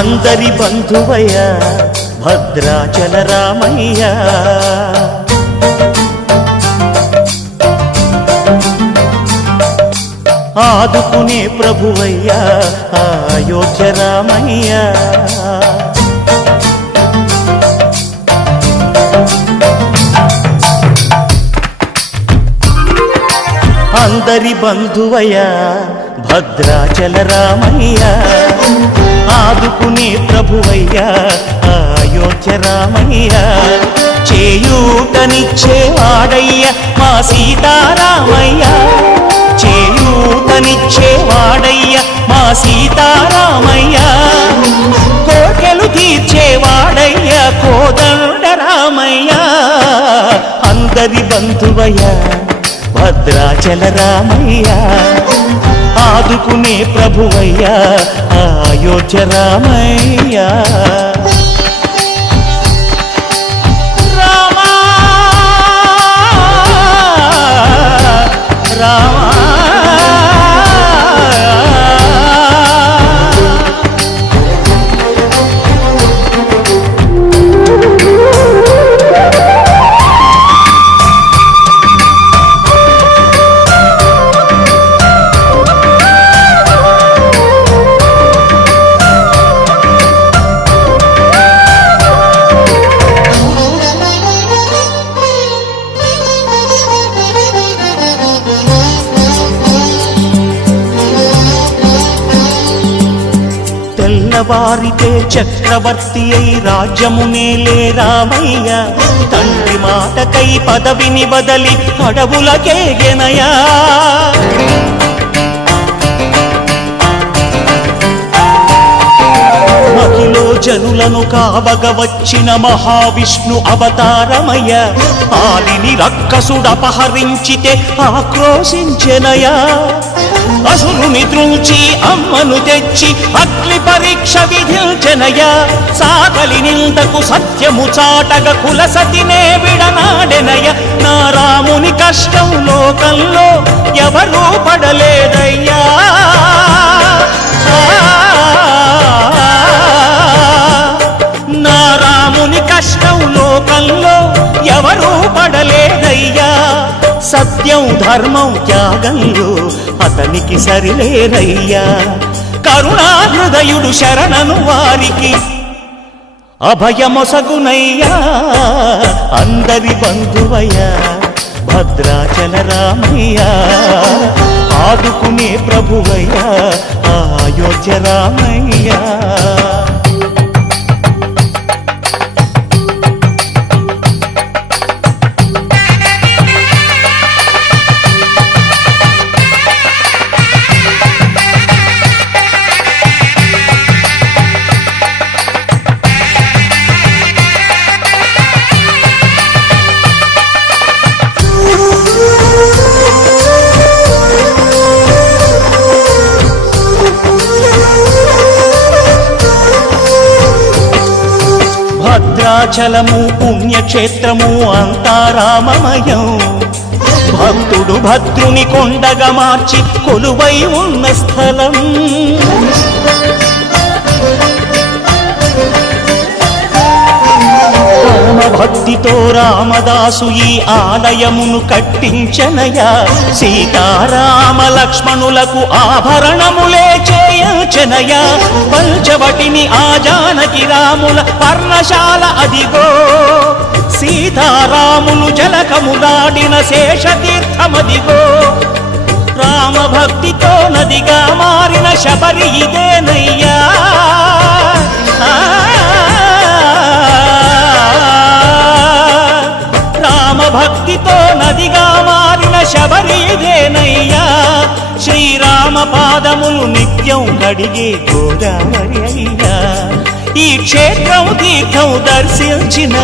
అందరి బంధువయ్య భద్రాచల రామయ్య, ఆదుకునే ప్రభువయ్య అయోధ్య రామయ్య. అందరి బంధువయ్య భద్రాచల రామయ్య, ఆదుకునే ప్రభువయ్య అయోధ్య రామయ్య. చేయూతనిచ్చేవాడయ్య మా సీతారామయ్య, చేయూతనిచ్చేవాడయ్య మా సీతారామయ్య. కోర్కెలు తీర్చేవాడయ్య కోదండ రామయ్య. అందరి బంధువయ్య భద్రాచల రామయ్య, ఆదుకునే ప్రభువయ్య అయోధ్య రామయ్య. రామా రామా తెల్లవారితే చక్రవర్తి అయి రాజ్యమునేలే రామయ్య, తండ్రి మాటకై పదవిని బదలి అడవులకేగెనయా. మహిలో జనులను కావగ వచ్చిన మహావిష్ణు అవతారమయ్య, ఆలిని రక్కసుడపహరించితే ఆక్రోశించెనయా. అసురుని త్రుంచి అమ్మను తెచ్చి అగ్ని పరీక్ష విధించెనయ, సాగలి నిందకు సత్యము చాటగ కులసతినే విడనాడెనయ. నా రాముని కష్టం లోకంలో ఎవరూ పడలేదయ్యా. నా రాముని కష్టం లోకంలో ఎవరూ పడలేదయ్యా. సత్యం ధర్మం త్యాగంలో అతనికి సరిలేరయ్యా. కరుణాహృదయుడు శరణను వారికి అభయమొసగునయ్యా. అందరి బంధువయ్య భద్రాచల రామయ్య, ఆదుకునే ప్రభువయ్య అయోధ్య రామయ్య. భద్రాచలము పుణ్యక్షేత్రము అంతా రామమయం, భక్తుడు భద్రుని కొండగా మార్చి కొలువై ఉన్న స్థలం. భక్తితో రామదాసు ఈ ఆలయమును కట్టించనయా. సీతారామ లక్ష్మణులకు ఆభరణములే చేయించనయా. పంచవటిని ఆ జానకి రాముల పర్ణశాల అదిగో, సీతారాములు జలకములాడిన శేషతీర్థమదిగో. రామభక్తితో నదిగా మారిన శబరి ఇదేనయ్యా. భక్తితో నదిగా మారిన శబరి ఇదేనయ్యా. శ్రీరామ పాదములు నిత్యం కడిగే గోదావరి అయ్యా. ఈ క్షేత్రం తీర్థం దర్శించిన